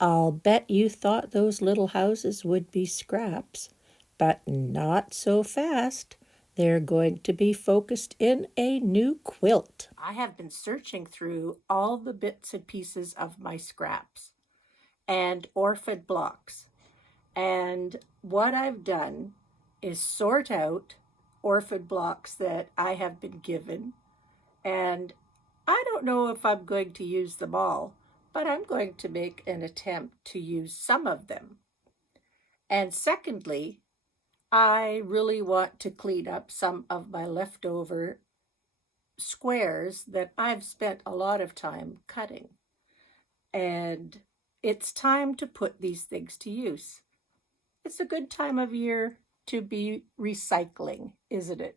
I'll bet you thought those little houses would be scraps, but not so fast. They're going to be focused in a new quilt. I have been searching through all the bits and pieces of my scraps and orphan blocks. And what I've done is sort out orphan blocks that I have been given. And I don't know if I'm going to use them all, but I'm going to make an attempt to use some of them. And secondly, I really want to clean up some of my leftover squares that I've spent a lot of time cutting. And it's time to put these things to use. It's a good time of year to be recycling, isn't it?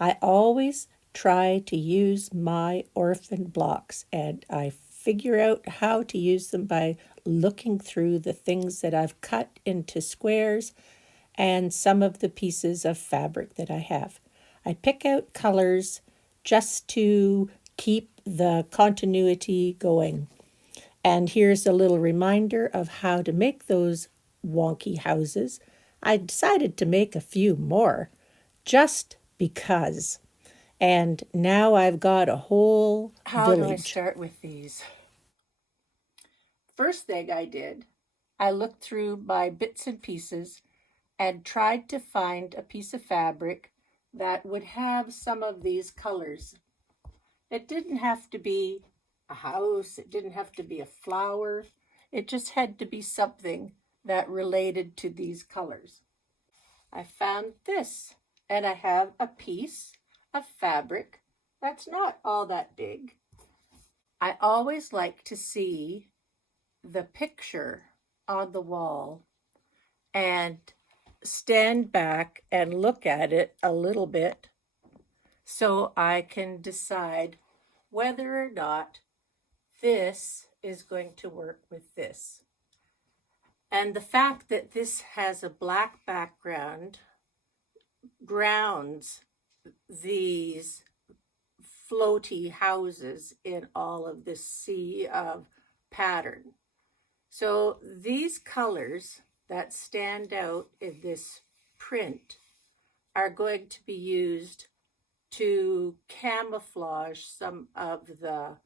I always try to use my orphan blocks, and I figure out how to use them by looking through the things that I've cut into squares and some of the pieces of fabric that I have. I pick out colors just to keep the continuity going. And here's a little reminder of how to make those wonky houses. I decided to make a few more just because. And now I've got a whole village. How do I start with these? First thing I did, I looked through my bits and pieces and tried to find a piece of fabric that would have some of these colors. It didn't have to be a house, it didn't have to be a flower, it just had to be something that related to these colors. I found this, and I have a piece of fabric that's not all that big. I always like to see the picture on the wall and stand back and look at it a little bit so I can decide whether or not this is going to work with this. And the fact that this has a black background grounds these floaty houses in all of this sea of pattern. So these colors that stand out in this print are going to be used to camouflage some of the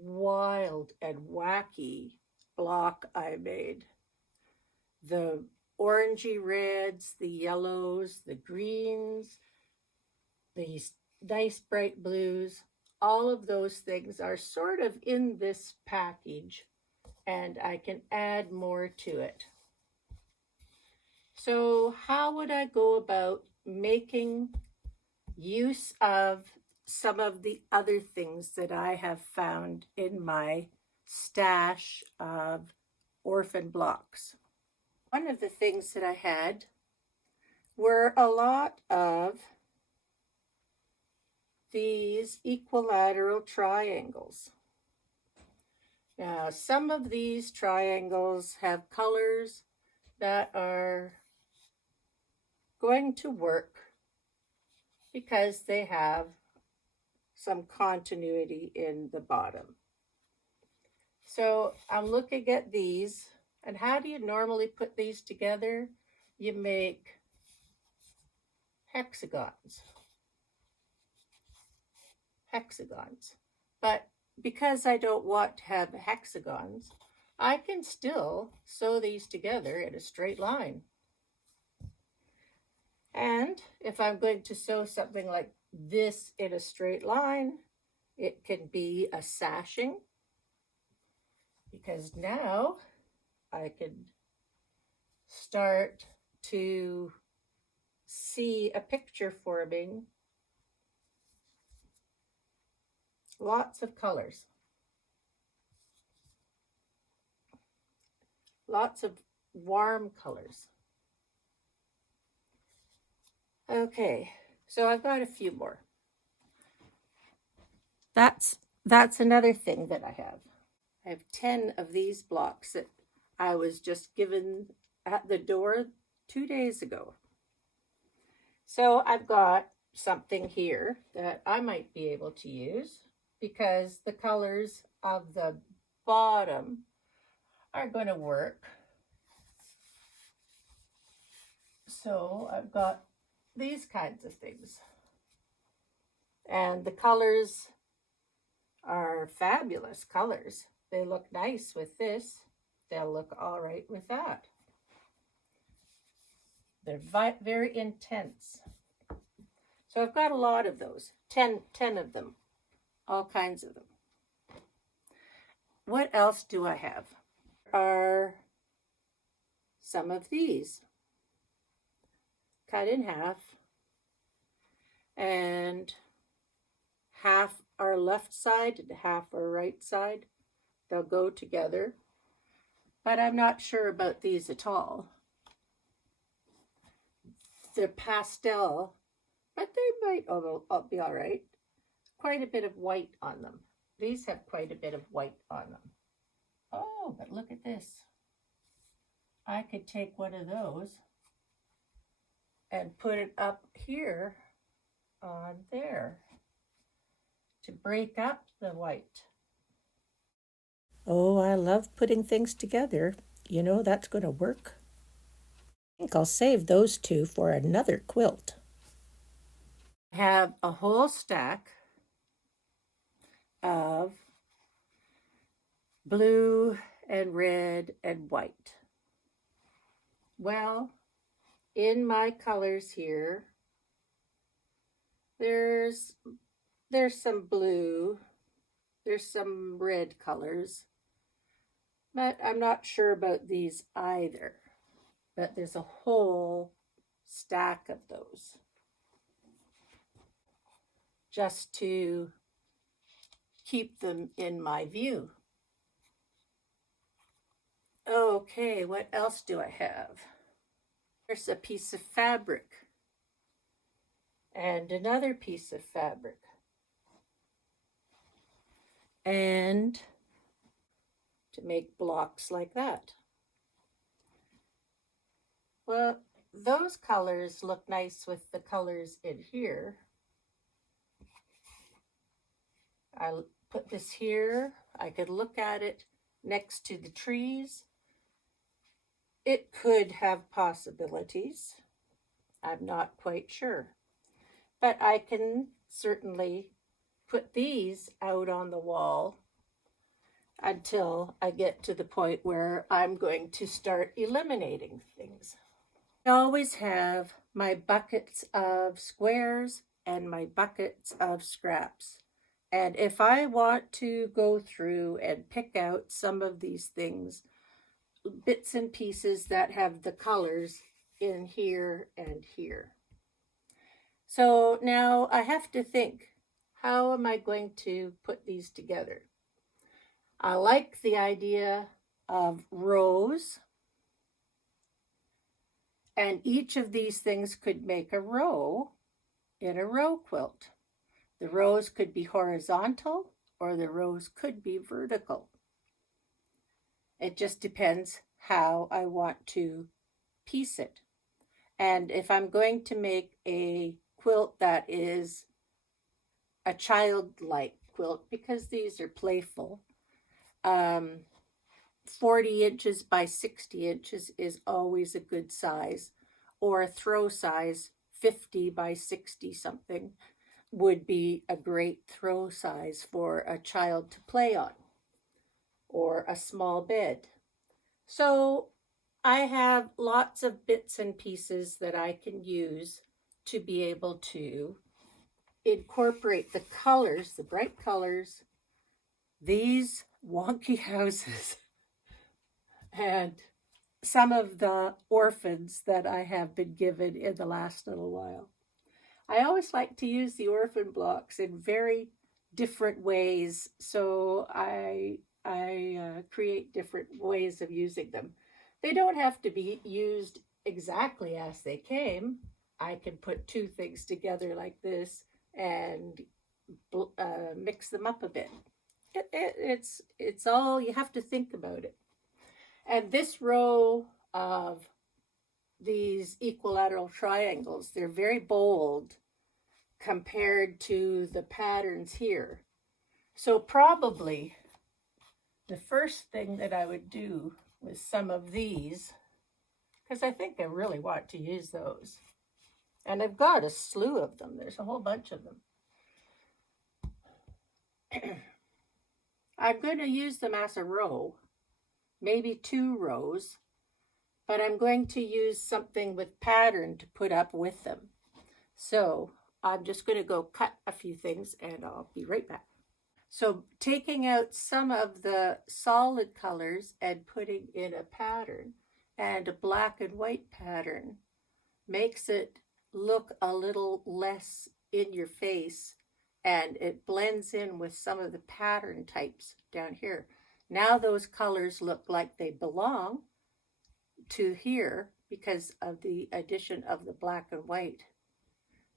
wild and wacky block I made. The orangey reds, the yellows, the greens, these nice bright blues, all of those things are sort of in this package, and I can add more to it. So how would I go about making use of some of the other things that I have found in my stash of orphan blocks? One of the things that I had were a lot of these equilateral triangles. Now, some of these triangles have colors that are going to work because they have some continuity in the bottom. So I'm looking at these, and how do you normally put these together? You make hexagons. But because I don't want to have hexagons, I can still sew these together in a straight line. And if I'm going to sew something like this in a straight line, it can be a sashing, because now I can start to see a picture forming. Lots of colors. Lots of warm colors. Okay, so I've got a few more. That's another thing that I have. I have 10 of these blocks that I was just given at the door 2 days ago. So I've got something here that I might be able to use because the colors of the bottom are going to work. So I've got these kinds of things. And the colors are fabulous colors. They look nice with this. They'll look all right with that. They're very intense. So I've got a lot of those, 10 of them, all kinds of them. What else do I have? Are some of these cut in half, and half are left side and half are right side. They'll go together, but I'm not sure about these at all. They're pastel, but they might be all right. Quite a bit of white on them. These have quite a bit of white on them. Oh, but look at this. I could take one of those and put it up here on there to break up the white. Oh, I love putting things together. You know, that's going to work. I think I'll save those two for another quilt. I have a whole stack of blue and red and white. Well, in my colors here, there's some blue, there's some red colors, but I'm not sure about these either. But there's a whole stack of those just to keep them in my view. Okay, what else do I have? There's a piece of fabric and another piece of fabric and to make blocks like that. Well, those colors look nice with the colors in here. I'll put this here. I could look at it next to the trees. It could have possibilities. I'm not quite sure. But I can certainly put these out on the wall until I get to the point where I'm going to start eliminating things. I always have my buckets of squares and my buckets of scraps. And if I want to go through and pick out some of these things, bits and pieces that have the colors in here and here. So now I have to think, how am I going to put these together? I like the idea of rows, and each of these things could make a row in a row quilt. The rows could be horizontal or the rows could be vertical. It just depends how I want to piece it. And if I'm going to make a quilt that is a childlike quilt, because these are playful, 40 inches by 60 inches is always a good size, or a throw size 50 by 60 something would be a great throw size for a child to play on, or a small bed. So I have lots of bits and pieces that I can use to be able to incorporate the colors, the bright colors, these wonky houses, and some of the orphans that I have been given in the last little while. I always like to use the orphan blocks in very different ways, so I create different ways of using them. They don't have to be used exactly as they came. I can put two things together like this and mix them up a bit. It's all, you have to think about it. And this row of these equilateral triangles, they're very bold compared to the patterns here. So probably The first thing that I would do with some of these, because I think I really want to use those, and I've got a slew of them. There's a whole bunch of them. I'm going to use them as a row, maybe 2 rows, but I'm going to use something with pattern to put up with them. So I'm just going to go cut a few things and I'll be right back. So taking out some of the solid colors and putting in a pattern, and a black and white pattern makes it look a little less in your face, and it blends in with some of the pattern types down here. Now those colors look like they belong to here because of the addition of the black and white.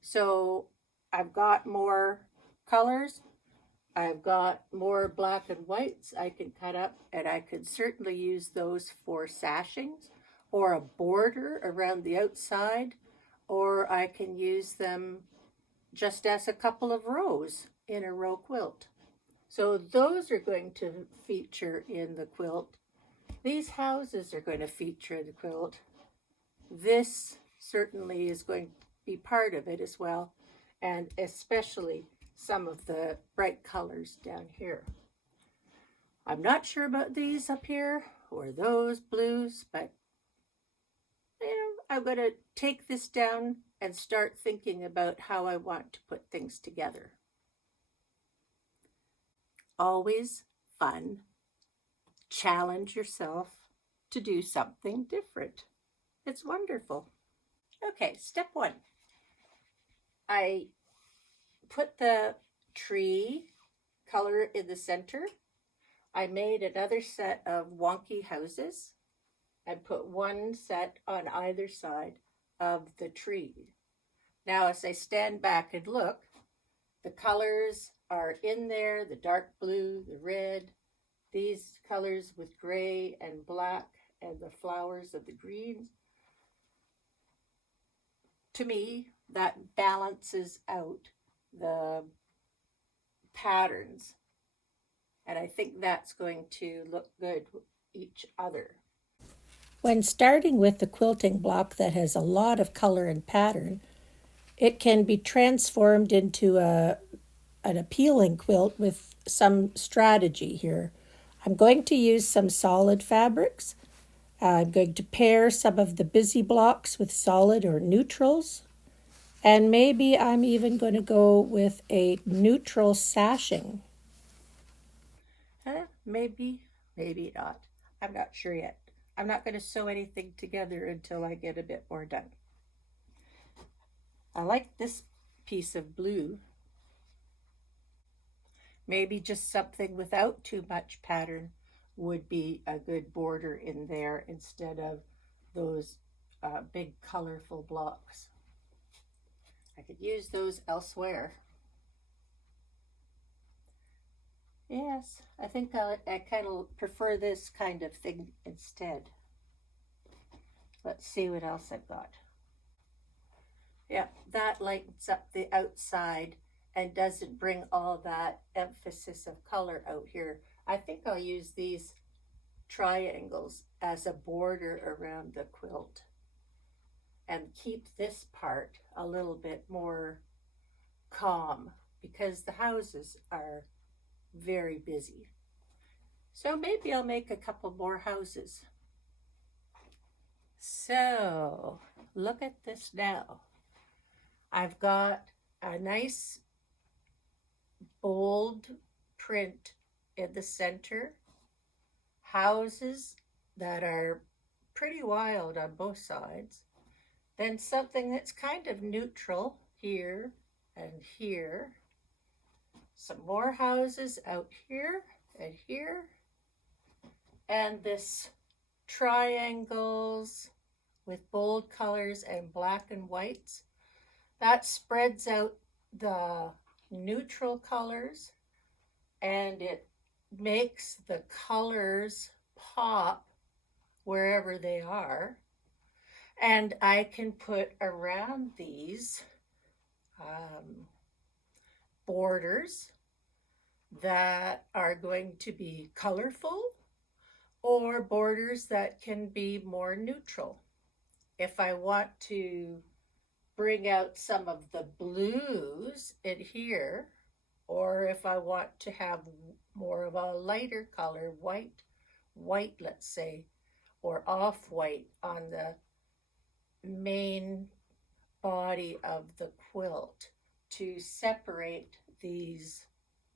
So I've got more colors. I've got more black and whites I can cut up, and I could certainly use those for sashings or a border around the outside, or I can use them just as a couple of rows in a row quilt. So those are going to feature in the quilt. These houses are going to feature in the quilt. This certainly is going to be part of it as well, and especially some of the bright colors down here. I'm not sure about these up here or those blues, but I'm going to take this down and start thinking about how I want to put things together. Always fun. Challenge yourself to do something different. It's wonderful. Okay, step 1. I put the tree color in the center. I made another set of wonky houses. I put one set on either side of the tree. Now as I stand back and look, the colors are in there, the dark blue, the red, these colors with gray and black, and the flowers of the greens. To me, that balances out the patterns, and I think that's going to look good with each other. When starting with the quilting block that has a lot of color and pattern, it can be transformed into an appealing quilt with some strategy here. I'm going to use some solid fabrics. I'm going to pair some of the busy blocks with solid or neutrals. And maybe I'm even going to go with a neutral sashing. Maybe, maybe not. I'm not sure yet. I'm not going to sew anything together until I get a bit more done. I like this piece of blue. Maybe just something without too much pattern would be a good border in there instead of those big colorful blocks. I could use those elsewhere. Yes, I think I kind of prefer this kind of thing instead. Let's see what else I've got. Yeah, that lightens up the outside and doesn't bring all that emphasis of color out here. I think I'll use these triangles as a border around the quilt and keep this part a little bit more calm because the houses are very busy. So maybe I'll make a couple more houses. So look at this now. I've got a nice bold print in the center, houses that are pretty wild on both sides, then something that's kind of neutral here and here, some more houses out here and here, and this triangles with bold colors and black and whites. That spreads out the neutral colors and it makes the colors pop wherever they are. And I can put around these borders that are going to be colorful or borders that can be more neutral. If I want to bring out some of the blues in here, or if I want to have more of a lighter color, white, let's say, or off-white on the main body of the quilt to separate these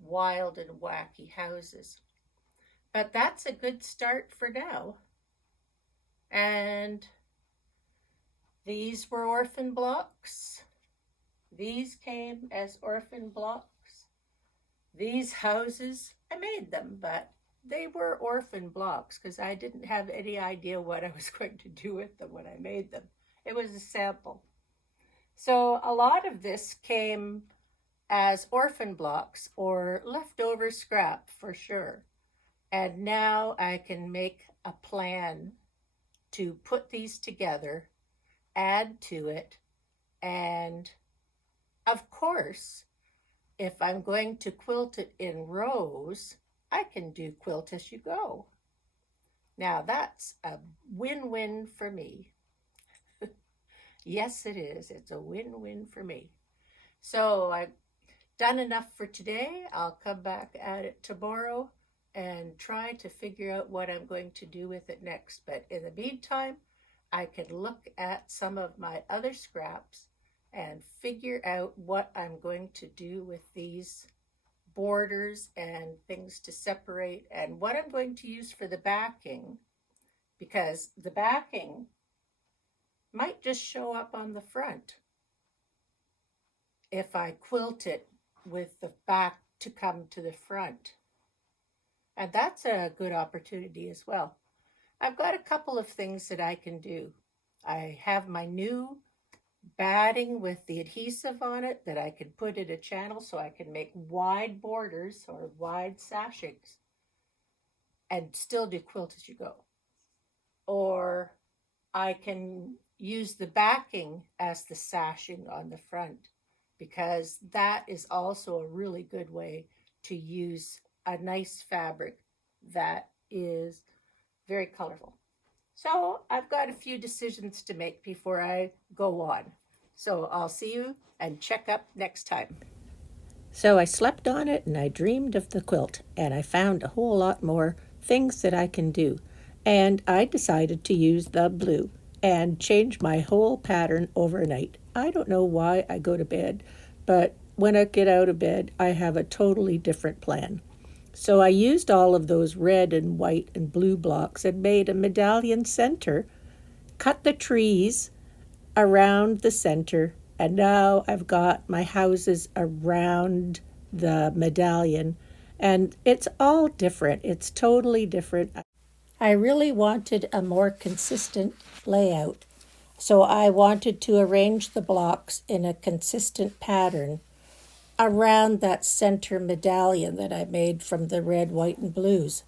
wild and wacky houses. But that's a good start for now. And these were orphan blocks. These came as orphan blocks. These houses, I made them, but they were orphan blocks because I didn't have any idea what I was going to do with them when I made them. It was a sample. So a lot of this came as orphan blocks or leftover scrap for sure. And now I can make a plan to put these together, add to it, and of course, if I'm going to quilt it in rows, I can do quilt as you go. Now that's a win-win for me. Yes, it is. It's a win-win for me. So I've done enough for today. I'll come back at it tomorrow and try to figure out what I'm going to do with it next. But in the meantime, I can look at some of my other scraps and figure out what I'm going to do with these borders and things to separate and what I'm going to use for the backing, because the backing might just show up on the front if I quilt it with the back to come to the front. And that's a good opportunity as well. I've got a couple of things that I can do. I have my new batting with the adhesive on it that I can put in a channel so I can make wide borders or wide sashings and still do quilt as you go. Or I can use the backing as the sashing on the front, because that is also a really good way to use a nice fabric that is very colorful. So I've got a few decisions to make before I go on. So I'll see you and check up next time. So I slept on it and I dreamed of the quilt, and I found a whole lot more things that I can do. And I decided to use the blue and change my whole pattern overnight. I don't know why I go to bed, but when I get out of bed, I have a totally different plan. So I used all of those red and white and blue blocks and made a medallion center, cut the trees around the center, and now I've got my houses around the medallion, and it's all different. It's totally different. I really wanted a more consistent layout, so I wanted to arrange the blocks in a consistent pattern around that center medallion that I made from the red, white, and blues.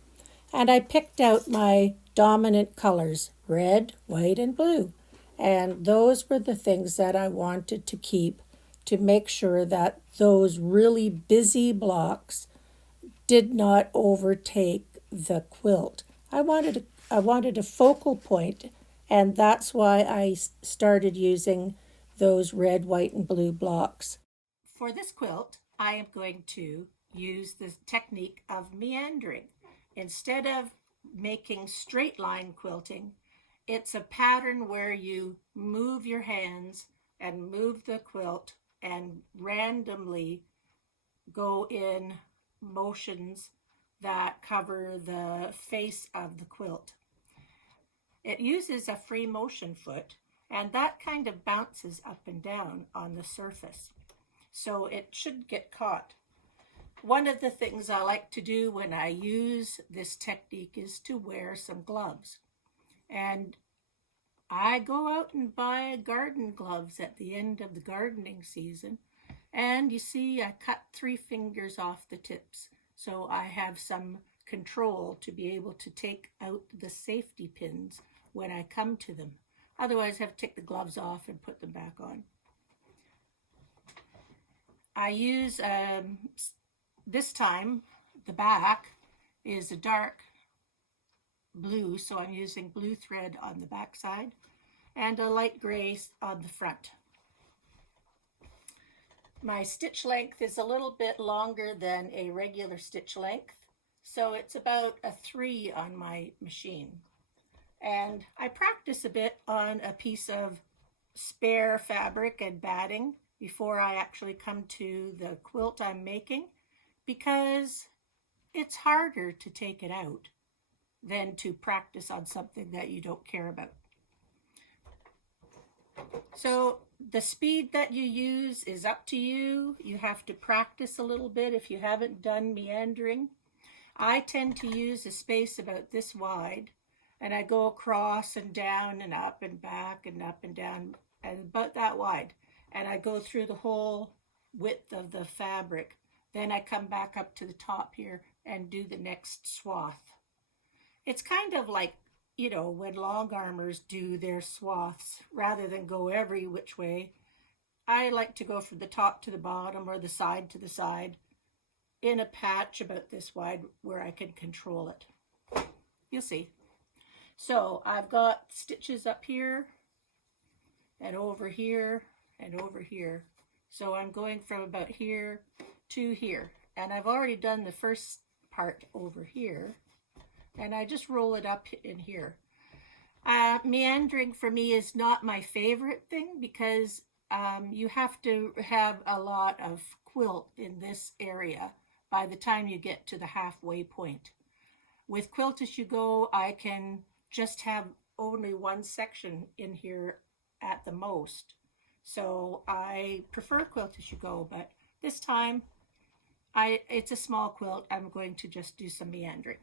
And I picked out my dominant colors, red, white, and blue. And those were the things that I wanted to keep to make sure that those really busy blocks did not overtake the quilt. I wanted a focal point, and that's why I started using those red, white, and blue blocks. For this quilt, I am going to use the technique of meandering. Instead of making straight line quilting, it's a pattern where you move your hands and move the quilt and randomly go in motions that cover the face of the quilt. It uses a free motion foot, and that kind of bounces up and down on the surface, so it shouldn't get caught. One of the things I like to do when I use this technique is to wear some gloves. And I go out and buy garden gloves at the end of the gardening season. And you see, I cut 3 fingers off the tips, so I have some control to be able to take out the safety pins when I come to them. Otherwise, I have to take the gloves off and put them back on. I use, this time, the back is a dark blue, so I'm using blue thread on the back side and a light gray on the front. My stitch length is a little bit longer than a regular stitch length, so it's about a 3 on my machine. And I practice a bit on a piece of spare fabric and batting before I actually come to the quilt I'm making, because it's harder to take it out than to practice on something that you don't care about. So the speed that you use is up to you. You have to practice a little bit if you haven't done meandering. I tend to use a space about this wide, and I go across and down and up and back and up and down, and about that wide. And I go through the whole width of the fabric. Then I come back up to the top here and do the next swath. It's kind of like, you know, when long armors do their swaths, rather than go every which way. I like to go from the top to the bottom or the side to the side in a patch about this wide where I can control it. You'll see. So I've got stitches up here and over here and over here. So I'm going from about here to here. And I've already done the first part over here. And I just roll it up in here. Meandering for me is not my favorite thing, because you have to have a lot of quilt in this area by the time you get to the halfway point. With Quilt As You Go, I can just have only one section in here at the most. So I prefer Quilt As You Go, but this time it's a small quilt. I'm going to just do some meandering.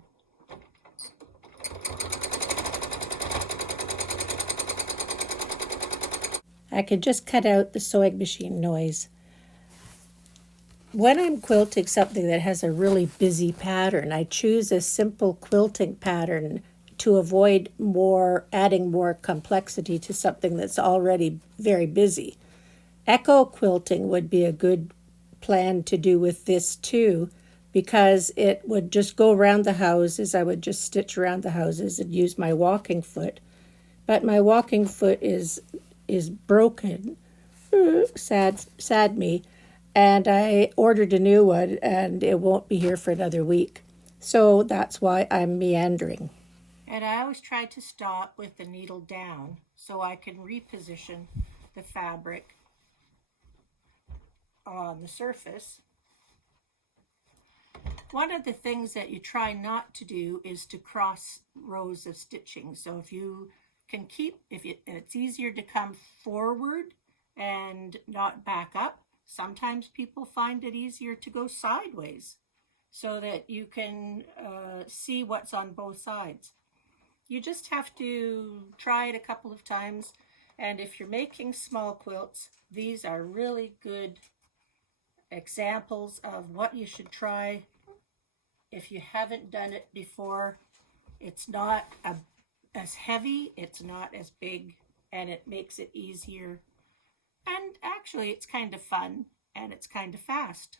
I could just cut out the sewing machine noise. When I'm quilting something that has a really busy pattern, I choose a simple quilting pattern to avoid adding more complexity to something that's already very busy. Echo quilting would be a good plan to do with this too, because it would just go around the houses. I would just stitch around the houses and use my walking foot. But my walking foot is broken. Sad me. And I ordered a new one, and it won't be here for another week. So that's why I'm meandering. And I always try to stop with the needle down so I can reposition the fabric on the surface. One of the things that you try not to do is to cross rows of stitching. So if you can it's easier to come forward and not back up. Sometimes people find it easier to go sideways so that you can see what's on both sides. You just have to try it a couple of times, and if you're making small quilts, these are really good examples of what you should try if you haven't done it before. It's not as heavy, it's not as big, and it makes it easier. And actually, it's kind of fun, and it's kind of fast.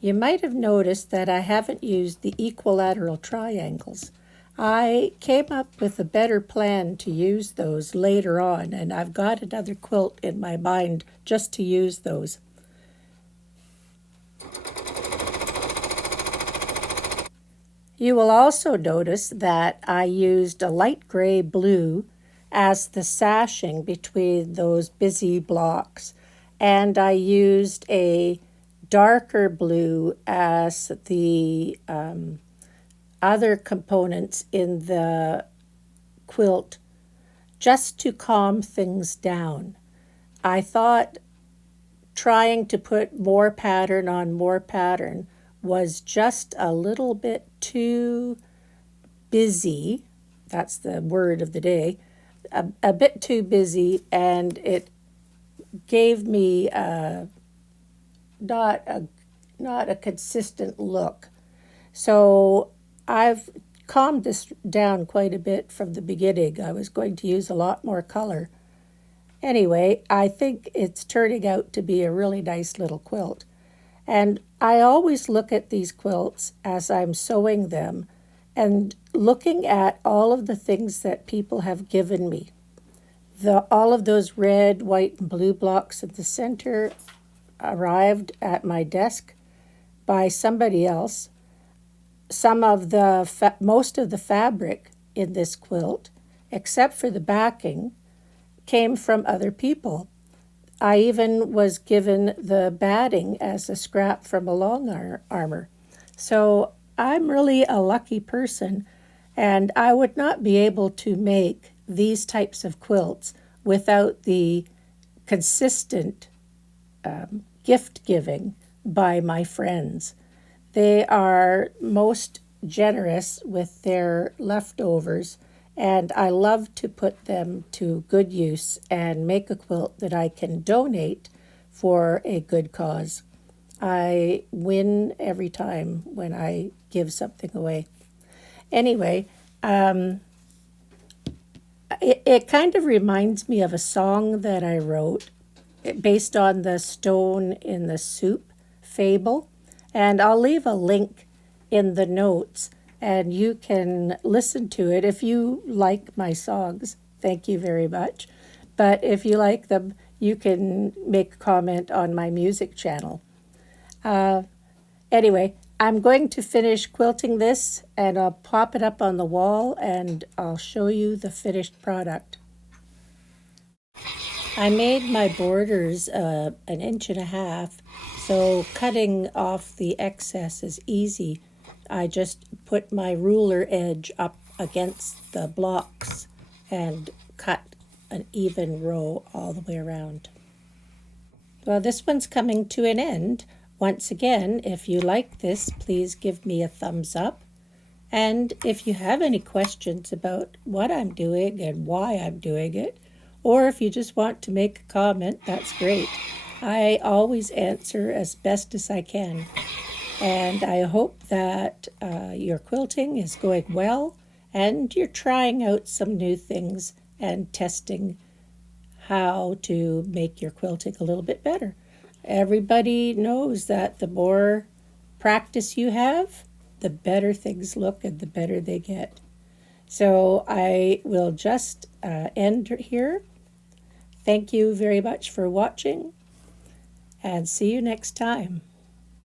You might have noticed that I haven't used the equilateral triangles. I came up with a better plan to use those later on, and I've got another quilt in my mind just to use those. You will also notice that I used a light gray blue as the sashing between those busy blocks, and I used a darker blue as the other components in the quilt, just to calm things down. I thought trying to put more pattern on more pattern was just a little bit too busy. That's the word of the day. A bit too busy, and it gave me not a consistent look. So I've calmed this down quite a bit from the beginning. I was going to use a lot more color. Anyway, I think it's turning out to be a really nice little quilt. And I always look at these quilts as I'm sewing them and looking at all of the things that people have given me. All of those red, white, and blue blocks at the center arrived at my desk by somebody else. Most of the fabric in this quilt, except for the backing, came from other people. I even was given the batting as a scrap from a long armor. So I'm really a lucky person, and I would not be able to make these types of quilts without the consistent gift giving by my friends. They are most generous with their leftovers, and I love to put them to good use and make a quilt that I can donate for a good cause. I win every time when I give something away. Anyway, it kind of reminds me of a song that I wrote based on the stone in the soup fable. And I'll leave a link in the notes and you can listen to it if you like my songs. Thank you very much. But if you like them, you can make a comment on my music channel. Anyway, I'm going to finish quilting this and I'll pop it up on the wall and I'll show you the finished product. I made my borders 1.5 inches, so cutting off the excess is easy. I just put my ruler edge up against the blocks and cut an even row all the way around. Well, this one's coming to an end. Once again, if you like this, please give me a thumbs up. And if you have any questions about what I'm doing and why I'm doing it, or if you just want to make a comment, that's great. I always answer as best as I can. And I hope that your quilting is going well and you're trying out some new things and testing how to make your quilting a little bit better. Everybody knows that the more practice you have, the better things look and the better they get. So I will just end here. Thank you very much for watching and see you next time.